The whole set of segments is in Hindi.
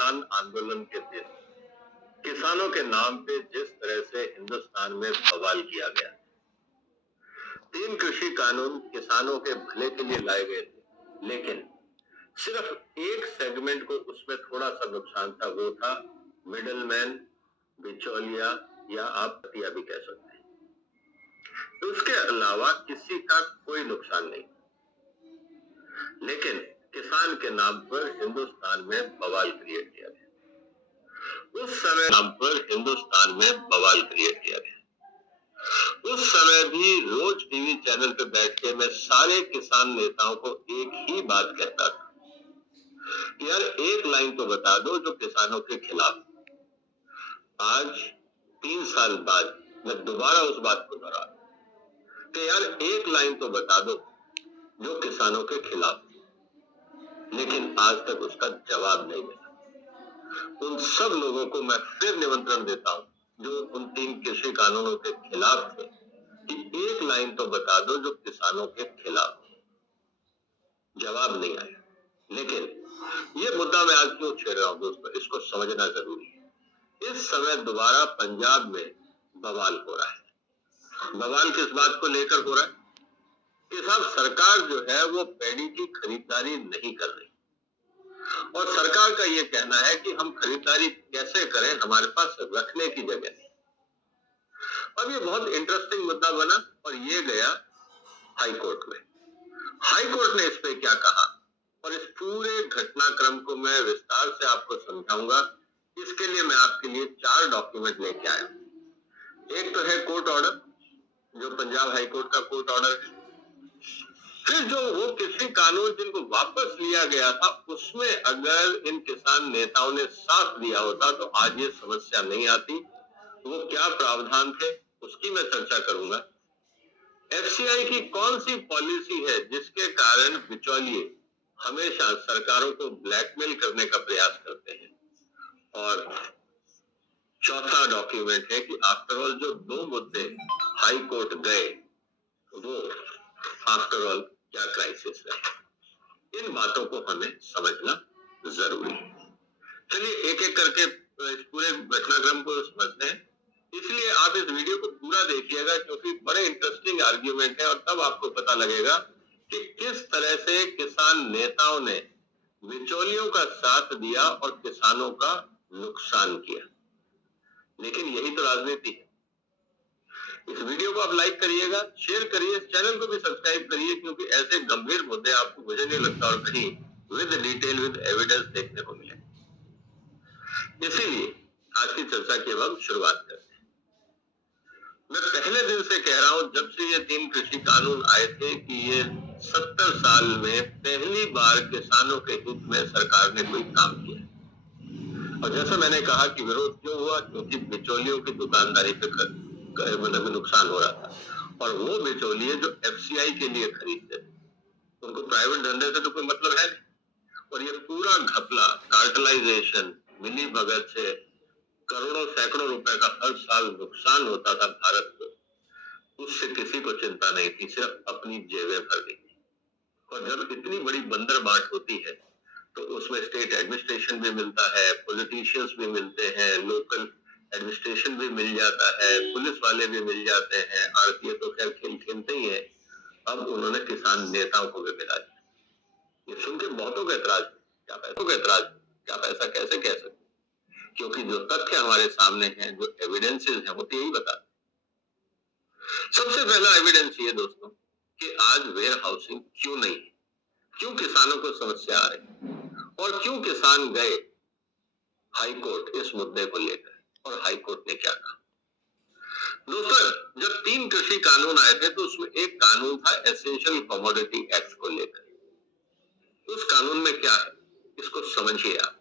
किसान आंदोलन के दिन किसानों के नाम पे जिस तरह से हिंदुस्तान में बवाल किया गया, 3 कृषि कानून किसानों के भले के लिए लाए गए थे, लेकिन सिर्फ एक सेगमेंट को उसमें थोड़ा सा नुकसान था, वो था मिडलमैन, बिचौलिया या आप पतिया भी कह सकते हैं। उसके अलावा किसी का कोई नुकसान नहीं, लेकिन किसान के नाम पर हिंदुस्तान में बवाल क्रिएट किया गया। उस समय नाम पर हिंदुस्तान में बवाल क्रिएट किया गया। उस समय भी रोज टीवी चैनल पे बैठ के मैं सारे किसान नेताओं को एक ही बात कहता था, यार एक लाइन तो बता दो जो किसानों के खिलाफ। आज 3 साल बाद मैं दोबारा उस बात को दोहरा कि यार एक लाइन तो बता दो जो किसानों के खिलाफ, लेकिन आज तक उसका जवाब नहीं मिला। उन सब लोगों को मैं फिर निमंत्रण देता हूं जो उन 3 कृषि कानूनों के खिलाफ थे कि एक लाइन तो बता दो जो किसानों के खिलाफ। जवाब नहीं आया। लेकिन ये मुद्दा मैं आज क्यों छेड़ रहा हूं दोस्तों, इसको समझना जरूरी है। इस समय दोबारा पंजाब में बवाल हो रहा है। बवाल किस बात को लेकर हो रहा है कि साहब सरकार जो है वो पैडी की खरीदारी नहीं कर रही, और सरकार का ये कहना है कि हम खरीदारी कैसे करें, हमारे पास रखने की जगह नहीं। अब ये बहुत इंटरेस्टिंग मुद्दा बना और ये गया हाई कोर्ट में। हाई कोर्ट ने इस पे क्या कहा और इस पूरे घटनाक्रम को मैं विस्तार से आपको समझाऊंगा। इसके लिए मैं आपके लिए 4 डॉक्यूमेंट लेके आया। एक तो है कोर्ट ऑर्डर, जो पंजाब हाई कोर्ट का कोर्ट ऑर्डर है। फिर जो वो कृषि कानून जिनको वापस लिया गया था, उसमें अगर इन किसान नेताओं ने साथ दिया होता तो आज ये समस्या नहीं आती। वो क्या प्रावधान थे उसकी मैं चर्चा करूंगा। एफसीआई की कौन सी पॉलिसी है जिसके कारण बिचौलिए हमेशा सरकारों को ब्लैकमेल करने का प्रयास करते हैं। और चौथा डॉक्यूमेंट है कि आफ्टर ऑल जो 2 मुद्दे हाई कोर्ट गए, वो आफ्टर ऑल क्या क्राइसिस है। इन बातों को हमें समझना जरूरी है। चलिए एक एक करके इस पूरे घटनाक्रम को समझते हैं। इसलिए आप इस वीडियो को पूरा देखिएगा, क्योंकि बड़े इंटरेस्टिंग आर्ग्यूमेंट है और तब आपको पता लगेगा कि किस तरह से किसान नेताओं ने बिचौलियों का साथ दिया और किसानों का नुकसान किया। लेकिन यही तो राजनीति है। इस वीडियो को आप लाइक करिएगा, शेयर करिए, चैनल को भी सब्सक्राइब करिए, क्योंकि ऐसे गंभीर मुद्दे आपको मुझे नहीं लगता और कहीं विद डिटेल विद एविडेंस देखने को मिले। इसीलिए आज की चर्चा की अब शुरुआत करते हैं। मैं पहले दिन से कह रहा हूं, जब से ये 3 कृषि कानून आए थे, कि ये 70 साल में पहली बार किसानों के हित में सरकार ने कोई काम किया। और जैसा मैंने कहा कि विरोध क्यों हुआ, क्योंकि बिचौलियों की दुकानदारी पे मतलब नुकसान हो रहा था। और वो बिचौलिए जो एफसीआई के लिए खरीदते थे, उनको प्राइवेट धंधे से तो कोई मतलब है नहीं। और ये पूरा घपला, कार्टलाइजेशन, मिली भगत से करोड़ों सैकड़ों रुपए का हर साल नुकसान होता था भारत को, उससे किसी को चिंता नहीं थी, सिर्फ अपनी जेबें भरनी थी। और जब इतनी बड़ी बंदर बाट होती है तो उसमें स्टेट एडमिनिस्ट्रेशन भी मिलता है, पॉलिटिशियंस भी मिलते हैं, लोकल एडमिनिस्ट्रेशन भी मिल जाता है, पुलिस वाले भी मिल जाते हैं, आरपीएफ तो खैर खेल खेलते ही है। अब उन्होंने किसान नेताओं को भी मिला दिया। ये सुन के बहुतों का एतराज, क्या पैसा कैसे कह सकते, क्योंकि जो तथ्य हमारे सामने हैं, जो एविडेंसेस हैं, वो तो यही बताते। सबसे पहला एविडेंस ये दोस्तों कि आज वेयर हाउसिंग क्यों नहीं है, क्यों किसानों को समस्या आ रही और क्यों किसान गए हाई कोर्ट इस मुद्दे को लेकर। और हाई कोर्ट ने क्या कहा दोस्तों, जब 3 कृषि कानून आए थे तो उसमें एक कानून था एसेंशियल कमोडिटी एक्ट को लेकर। उस कानून में क्या है इसको समझिए आप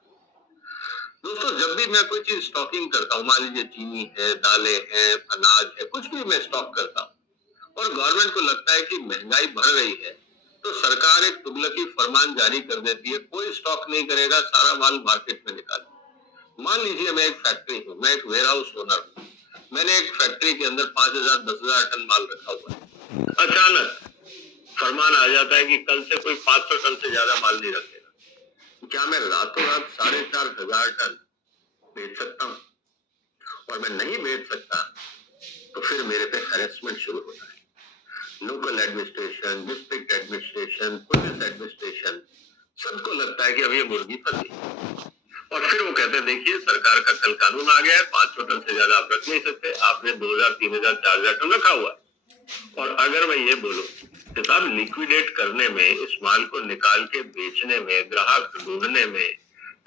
दोस्तों। जब भी मैं कोई चीज स्टॉकिंग करता हूँ, मान लीजिए चीनी है, दालें हैं, अनाज है, कुछ भी मैं स्टॉक करता हूँ और गवर्नमेंट को लगता है कि महंगाई बढ़ रही है, तो सरकार एक तुगलकी फरमान जारी कर देती है, कोई स्टॉक नहीं करेगा, सारा माल मार्केट में निकाल। मान लीजिए मैं एक फैक्ट्री हूँ, मैं एक वेयर हाउस ओनर हूँ, मैंने एक फैक्ट्री के अंदर 5000 10,000 टन माल रखा हुआ है। अचानक फरमान आ जाता है कि कल से कोई 500 टन से ज्यादा माल नहीं रखेगा। क्या मैं रातों रात 4,500 टन बेच सकता हूँ? और मैं नहीं बेच सकता तो फिर मेरे पे हैरेसमेंट शुरू होता है। Local administration, district administration, police administration, सबको लगता है कि अब ये मुर्गी फंसी। और फिर वो कहते हैं देखिए सरकार का कल कानून आ गया है, 500 टन से ज्यादा आप रख नहीं सकते, आपने 2,000, 3,000, 4,000 टन रखा हुआ है। और अगर मैं ये बोलूं कि साहब लिक्विडेट करने में, इस माल को निकाल के बेचने में, ग्राहक ढूंढने में,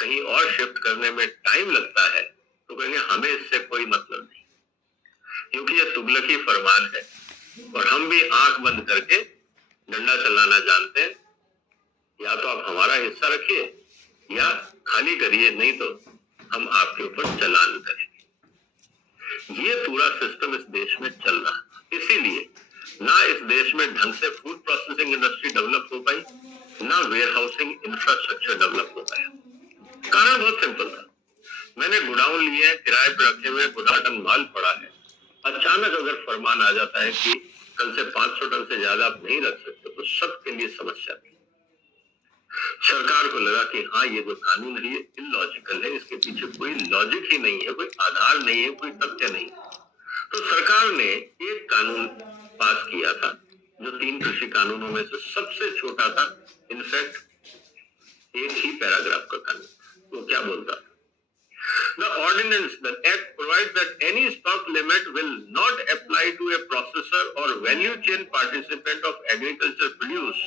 कहीं और शिफ्ट करने में टाइम लगता है, तो कहेंगे हमें इससे कोई मतलब नहीं, क्योंकि ये तुगलकी फरमान है और हम भी आंख बंद करके डंडा चलाना जानते हैं। या तो आप हमारा हिस्सा रखिए या खाली करिए, नहीं तो हम आपके ऊपर चालान करेंगे। ये पूरा सिस्टम इस देश में चल रहा, इसीलिए ना इस देश में ढंग से फूड प्रोसेसिंग इंडस्ट्री डेवलप हो पाई, ना वेयर हाउसिंग इंफ्रास्ट्रक्चर डेवलप हो पाया। कारण बहुत सिंपल था, मैंने गोडाउन लिए हैं, किराए पर रखे हुए, गुना टन माल पड़ा है। अचानक अगर फरमान आ जाता है कि कल से 500 टन से ज्यादा आप नहीं रख सकते, तो सबके लिए समस्या थी। सरकार को लगा कि हाँ ये जो कानून है ये इलॉजिकल है, इसके पीछे कोई लॉजिक ही नहीं है, कोई आधार नहीं है, कोई तथ्य नहीं। तो सरकार ने एक कानून पास किया था जो 3 कृषि कानूनों में से सबसे छोटा था, इनफैक्ट एक ही पैराग्राफ का कानून। वो क्या बोलता था? The ordinance, the act provides that any stock limit will not apply to a processor or value chain participant of agriculture produce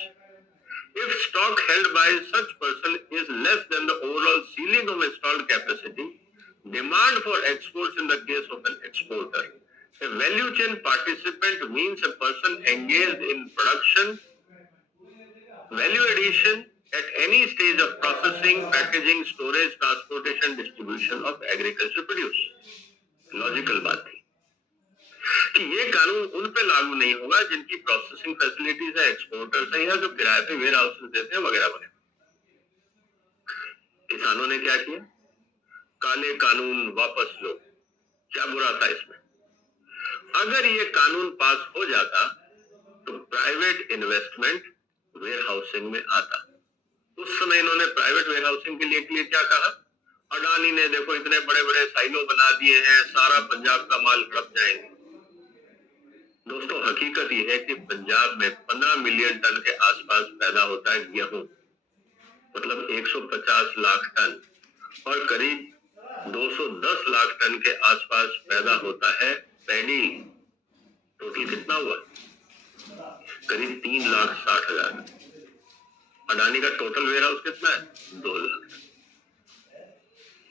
if stock held by such person is less than the overall ceiling of installed capacity. Demand for exports in the case of an exporter. A value chain participant means a person engaged in production, value addition at any stage of processing, packaging, storage, transportation, distribution of agriculture produce. Logical बात थी कि ये कानून उन पे लागू नहीं होगा जिनकी प्रोसेसिंग फैसिलिटीज है, एक्सपोर्टर्स है, या जो किराए पे वेयर हाउसेस देते हैं वगैरह वगैरह। किसानों ने क्या किया? काले कानून वापस लो। क्या बुरा था इसमें? अगर ये कानून पास हो जाता तो प्राइवेट इन्वेस्टमेंट वेयर हाउसिंग में आता। उस समय इन्होंने प्राइवेट वेयर हाउसिंग के लिए क्या कहा? अडानी ने देखो इतने बड़े बड़े साइलो बना दिए हैं, सारा पंजाब का माल हड़प जाएंगे। दोस्तों हकीकत यह है कि पंजाब में 15 मिलियन टन के आसपास पैदा होता है गेहूं, मतलब 150 लाख टन, और करीब 210 लाख टन के आसपास पैदा होता है पैडी। टोटल कितना हुआ? करीब 3,60,000। अडानी का टोटल वेयर हाउस कितना है? 2 लाख।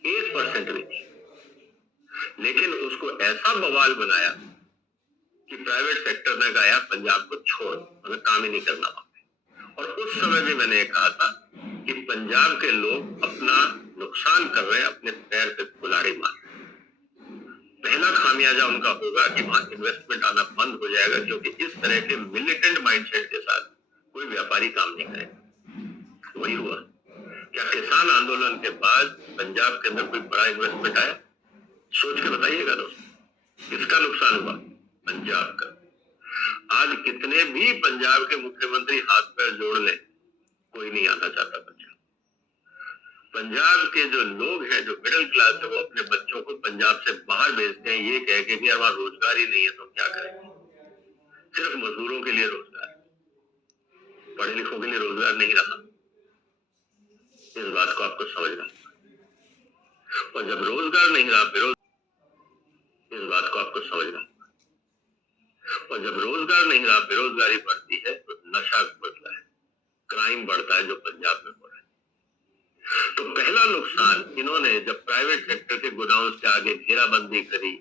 1% बेची, लेकिन उसको ऐसा बवाल बनाया कि प्राइवेट सेक्टर ने कहा पंजाब को छोड़, हमें काम ही नहीं करना वहां पे। और उस समय भी मैंने कहा था कि पंजाब के लोग अपना नुकसान कर रहे हैं, अपने पैर पे कुल्हाड़ी मार रहे हैं। पहला खामियाजा उनका होगा कि वहां इन्वेस्टमेंट आना बंद हो जाएगा, क्योंकि इस तरह के मिलिटेंट माइंडसेट के साथ कोई व्यापारी काम नहीं करेगा। वही हुआ। क्या किसान आंदोलन के बाद पंजाब के अंदर कोई बड़ा इन्वेस्टमेंट आया? सोच के बताइएगा दोस्तों, किसका नुकसान हुआ? पंजाब का। आज कितने भी पंजाब के मुख्यमंत्री हाथ पैर जोड़ लें, कोई नहीं आना चाहता पंजाब। पंजाब के जो लोग हैं, जो मिडिल क्लास है, वो अपने बच्चों को पंजाब से बाहर भेजते हैं ये कह के कि हमारा रोजगार ही नहीं है, तो क्या करेंगे? सिर्फ मजदूरों के लिए रोजगार, पढ़े लिखों के लिए रोजगार नहीं रहा। इस बात को आपको समझना। और जब रोजगार नहीं रहा, इस बात को आपको समझना। और जब रोजगार नहीं रहा, बेरोजगारी बढ़ती है, तो नशा बढ़ता है, क्राइम बढ़ता है, जो पंजाब में हो रहा है। तो पहला नुकसान इन्होंने जब प्राइवेट सेक्टर के गोडाउन के आगे घेराबंदी करी,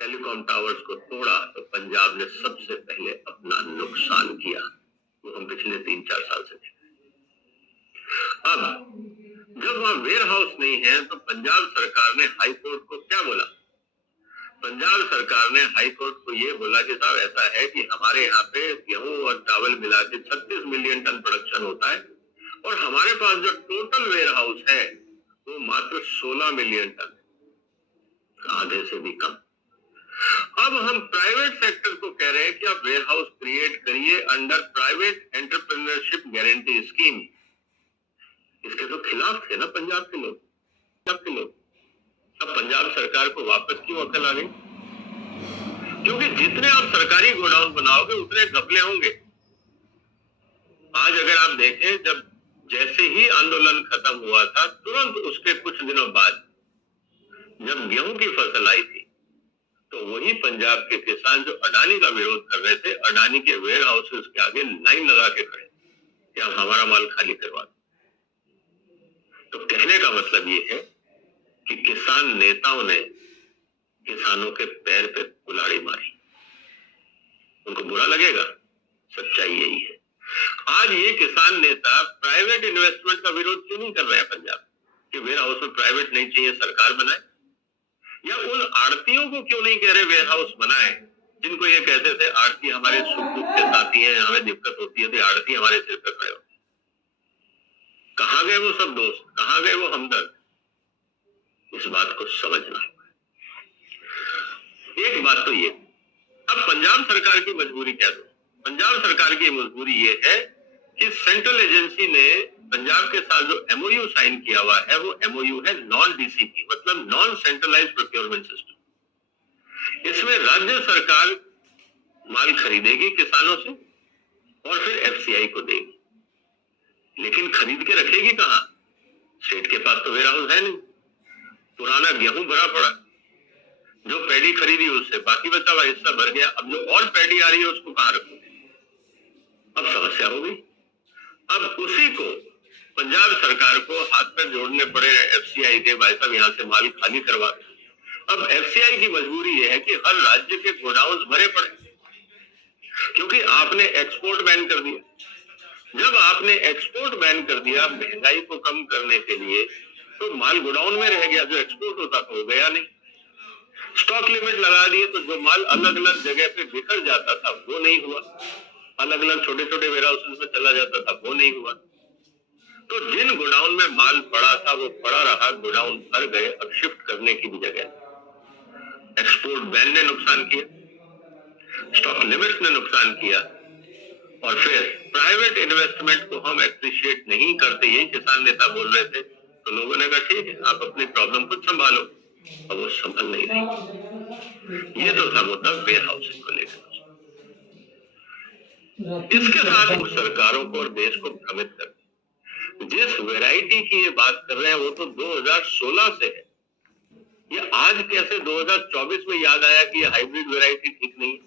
टेलीकॉम टावर्स को तोड़ा, तो पंजाब ने सबसे पहले अपना नुकसान किया। वो हम पिछले 3-4 साल से देख रहे हैं। अब जब वहां वेयर हाउस नहीं है, तो पंजाब सरकार ने हाई कोर्ट को क्या बोला? पंजाब सरकार ने हाई कोर्ट को ये बोला कि साहब ऐसा है कि हमारे यहाँ पे गेहूं और चावल मिला के 36 मिलियन टन प्रोडक्शन होता है, और हमारे पास जो टोटल वेयर हाउस है वो मात्र 16 मिलियन टन, आधे से भी कम। अब हम प्राइवेट सेक्टर को कह रहे हैं कि आप वेयर हाउस क्रिएट करिए under private entrepreneurship guarantee scheme. इसके तो खिलाफ थे ना पंजाब के लोग। अब पंजाब सरकार को वापस क्यों अकल आ गई? क्योंकि जितने आप सरकारी गोडाउन बनाओगे उतने घपले होंगे। आज अगर आप देखें, जब जैसे ही आंदोलन खत्म हुआ था, तुरंत उसके कुछ दिनों बाद जब गेहूं की फसल आई थी, तो वही पंजाब के किसान जो अडानी का विरोध कर रहे थे, अडानी के वेयर हाउसेस के आगे लाइन लगा के खड़े कि आप हमारा माल खाली करवा दो। तो कहने का मतलब ये है कि किसान नेताओं ने किसानों के पैर पे कुल्हाड़ी मारी। उनको बुरा लगेगा, सच्चाई यही है। आज ये किसान नेता प्राइवेट इन्वेस्टमेंट का विरोध क्यों नहीं कर रहे हैं पंजाब कि वेयर हाउस में प्राइवेट नहीं चाहिए, सरकार बनाए? या उन आड़तियों को क्यों नहीं कह रहे वेयर हाउस बनाए, जिनको ये कहते थे आड़ती हमारे सुख दुख के साथी हैं, हमें दिक्कत होती है तो आड़ती हमारे सिर पर खड़े हो? कहां गए वो सब दोस्त, कहां गए वो हमदर्द? इस बात को समझना। एक बात तो ये, अब पंजाब सरकार की मजबूरी क्या है? पंजाब सरकार की मजबूरी ये है कि सेंट्रल एजेंसी ने पंजाब के साथ जो एमओयू साइन किया हुआ है, वो एमओयू है नॉन डीसीपी, मतलब नॉन सेंट्रलाइज्ड प्रोक्योरमेंट सिस्टम। इसमें राज्य सरकार माल खरीदेगी किसानों से और फिर एफसीआई को देगी, लेकिन खरीद के रखेगी कहां? स्टेट के पास तो वेयर हाउस है नहीं। पुराना गेहूं भरा पड़ा, जो पैडी खरीदी उससे बाकी बचा हुआ हिस्सा भर गया, अब जो और पैडी आ रही है उसको कहां रखोगे? अब समस्या हो गई। अब उसी को पंजाब सरकार को हाथ पैर जोड़ने पड़े एफसीआई के, भाई साहब यहां से माल खाली करवा दे। अब एफसीआई की मजबूरी यह है कि हर राज्य के गोडाउन भरे पड़े, क्योंकि आपने एक्सपोर्ट बैन कर दिया। जब आपने एक्सपोर्ट बैन कर दिया महंगाई को कम करने के लिए, तो माल गोडाउन में रह गया, जो एक्सपोर्ट होता था वो गया नहीं। स्टॉक लिमिट लगा दिए तो जो माल अलग अलग जगह पे बिखर जाता था वो नहीं हुआ, अलग अलग छोटे छोटे वेयर हाउसेस में चला जाता था वो नहीं हुआ। तो जिन गोडाउन में माल पड़ा था वो पड़ा रहा, गोडाउन भर गए। अब शिफ्ट करने की भी जगह एक्सपोर्ट बैन ने नुकसान किया, स्टॉक लिमिट्स ने नुकसान किया, और फिर प्राइवेट इन्वेस्टमेंट को हम एप्रिशिएट नहीं करते, यही किसान नेता बोल रहे थे। तो लोगों ने कहा ठीक है, आप अपनी प्रॉब्लम खुद संभालो। अब वो संभल नहीं रही। ये तो था मुद्दा वेयर हाउसिंग को लेकर। इसके साथ सरकारों को और देश को भ्रमित कर, जिस वैरायटी की ये बात कर रहे हैं वो तो 2016 से है। ये आज कैसे 2024 में याद आया कि ये हाइब्रिड वैरायटी ठीक नहीं?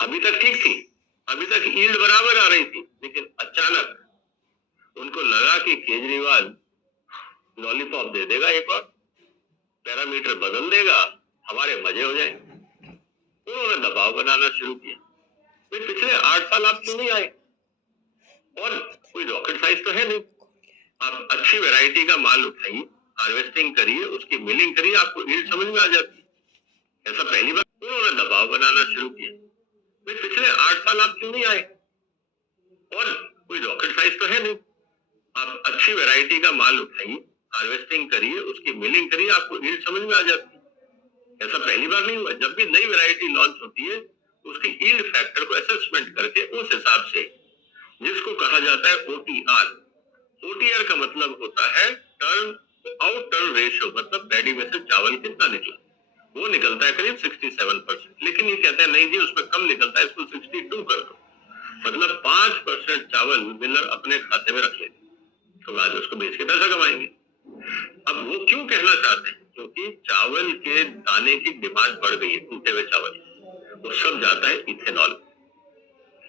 अभी तक ठीक थी, अभी तक यील्ड बराबर आ रही थी, लेकिन अचानक उनको लगा कि केजरीवाल लॉलीपॉप दे देगा, एक और पैरामीटर बदल देगा, हमारे मजे हो जाएंगे। उन्होंने दबाव बनाना शुरू किया। पिछले 8 साल आप क्यों नहीं आए? और कोई रॉकेट साइंस तो है नहीं। आप अच्छी वैरायटी का माल उठाइए, हार्वेस्टिंग करिए, उसकी मिलिंग करिए, आपको यील्ड समझ में आ जाती है। ऐसा पहली बार उन्होंने दबाव बनाना शुरू किया। पिछले 8 साल आप क्यों नहीं आए? और कोई रॉकेट साइंस तो है नहीं। आप अच्छी वैरायटी का माल उठाइए, हार्वेस्टिंग करिए, उसकी मिलिंग करिए, आपको यील्ड समझ में आ जाती है। ऐसा पहली बार नहीं हुआ। जब भी नई वैरायटी लॉन्च होती है, उसकी यील्ड फैक्टर को असेसमेंट करके उस हिसाब से, जिसको कहा जाता है ओटीआर। ओटीआर का मतलब होता है टर्न आउट टर्न रेशियो, मतलब पैडी में से चावल कितना निकला। वो निकलता है करीब 67%, लेकिन ये कहते हैं नहीं जी उसमें कम निकलता है, इसको 62 कर दो। मतलब 5% चावल मिलर अपने खाते में रख लेंगे, तो आज उसको बेच के पैसा कमाएंगे। अब वो क्यों कहना चाहते हैं? क्योंकि चावल के दाने की डिमांड बढ़ गई है, टूटे हुए चावल, वो सब जाता है इथेनॉल।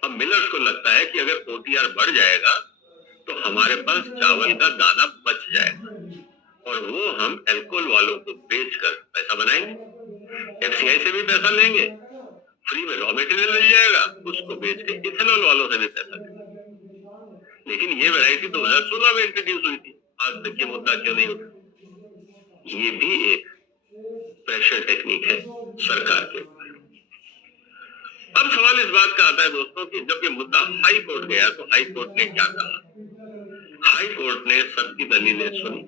अब मिलर्स को लगता है कि अगर ओटीआर बढ़ जाएगा तो हमारे पास चावल का दाना बच जाएगा, और वो हम एल्कोहल वालों को बेचकर पैसा बनाएंगे, एफसीआई से भी पैसा लेंगे, फ्री में रॉ मटेरियल मिल जाएगा, उसको बेच के इथेनॉल वालों से भी पैसा लेंगे। लेकिन ये वैरायटी 2016 में इंट्रोड्यूस हुई थी, आज तक ये मुद्दा क्यों नहीं उठा? ये भी एक प्रेशर टेक्निक है सरकार के। अब सवाल इस बात का आता है दोस्तों कि जब ये मुद्दा हाई कोर्ट गया तो हाई कोर्ट ने क्या कहा? हाई कोर्ट ने सबकी दलीलें सुनी,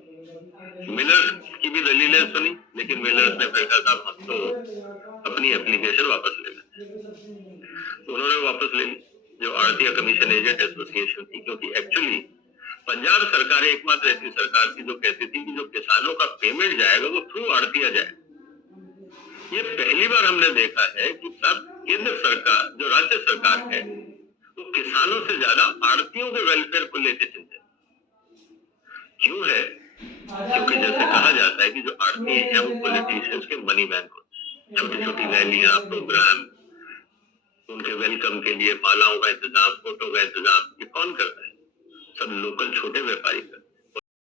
मिलर्स की भी दलीलें सुनी, लेकिन मिलर्स ने फिर कहा साहब हम तो अपनी एप्लीकेशन वापस ले लेते। उन्होंने वापस ले ली, जो आड़तिया कमीशन एजेंट एसोसिएशन थी, क्योंकि एक्चुअली पंजाब सरकार एकमात्र ऐसी सरकार थी जो कहती थी कि जो किसानों का पेमेंट जाएगा वो थ्रू आड़तिया जाएगा। ये पहली बार हमने देखा है कि सब केंद्र सरकार, जो राज्य सरकार है, वो किसानों से ज्यादा आड़तियों के वेलफेयर को लेकर चिंतित क्यों है? क्योंकि जैसे कहा जाता है कि जो आड़ती है वो पॉलिटिशियंस के मनी बैंक होते हैं। छोटी छोटी रैलियां, प्रोग्राम, उनके वेलकम के लिए मालाओं का इंतजाम, फोटो का इंतजाम, ये कौन करता है? सब लोकल छोटे व्यापारी करते हैं।